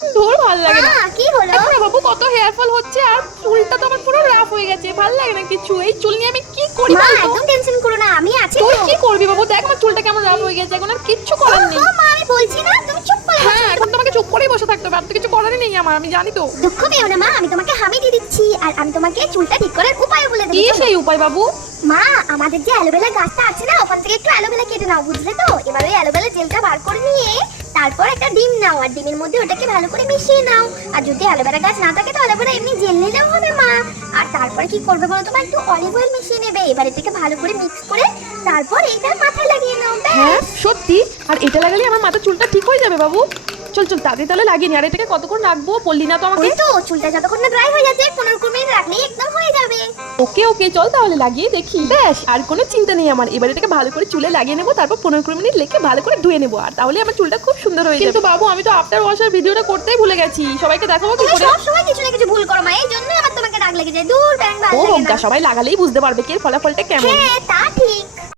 ধুর ভাল লাগে না। কি হলো? দেখো না বাবু কত হেয়ার ফল হচ্ছে, আর চুলটা তো আমার পুরো রাফ হয়ে গেছে, ভাল লাগে না কিছু। এই চুল নিয়ে আমি কি করি মা বলতো? একদম টেনশন করো না, আমি আছি তুই তো। কি করবি বাবু? দেখ আমার চুলটা কেমন রাফ হয়ে গেছে, এখন আর কিচ্ছু করার নেই। মা আমি বলছি না, তুমি চুপ করে বসো। হ্যাঁ, এখন তোমাকে চুপ করেই বসে থাকতে হবে, আর তো কিছু করারই নেই আমার, আমি জানি তো। দুঃখ পেও না মা, আমি তোমাকে হামি দিয়ে দিচ্ছি, আর আমি তোমাকে চুলটা ঠিক করার উপায় বলে কি দেবো। সেই উপায় বাবু? মা আমাদের যে অ্যালোভেরা গাছটা আছে না, ওখান থেকে একটু অ্যালোভেরা কেটে নাও, বুঝলে তো? এবার ওই অ্যালোভেরা জেলটা বার করে নিয়ে তারপর একটা ডিম নাও, আর ডিমের মধ্যে ওটাকে ভালো করে মিশিয়ে নাও। আর যদি অ্যালোভেরা গাছ না থাকে তো অ্যালোভেরা এমনি জেল নিলেও হবে মা। আর তারপরে কি করবে বলো, তোমার একটু অলিভ অয়েল মিশিয়ে নেবে, এবার এটাকে ভালো করে মিক্স করে তারপর এটা মাথায় লাগিয়ে নাও। হ্যাঁ সত্যি? আর এটা লাগালে আমার মাথা চুলটা ঠিক হয়ে যাবে বাবু? চল চল তাড়াতাড়ি তাহলে লাগিয়ে নি। আর এটাকে কতক্ষণ রাখবো বললি না তো আমাকে? ওই তো চুলটা যতক্ষণ না ড্রাই হয়ে যাচ্ছে 15-20 মিনিট রাখলেই একদম হয়ে যাবে। ওকে ওকে, চল তাহলে লাগিয়ে দেখি। ব্যাস, আর কোনো চিন্তা নেই আমার। এবার এটাকে ভালো করে চুলে লাগিয়ে নেবো, তারপর 15-20 মিনিট লেকে ভালো করে ধুয়ে নেবো, আর তাহলে আমার চুলটা খুব সুন্দর হয়ে যাবে। কিন্তু বাবু আমি তো আফটার ওয়াশের ভিডিওটা করতেই ভুলে গেছি, সবাইকে দেখাবো কি তুমি করে? সব সময় কিছু না কিছু ভুল করো মা, এই জন্যই আমার তোমাকে রাগ লেগে যায়। দূর ব্যাং ভালো ও লাগে হোক না। সবাই লাগালেই বুঝতে পারবে কি এর ফলাফলটা কেমন। হ্যাঁ তা ঠিক।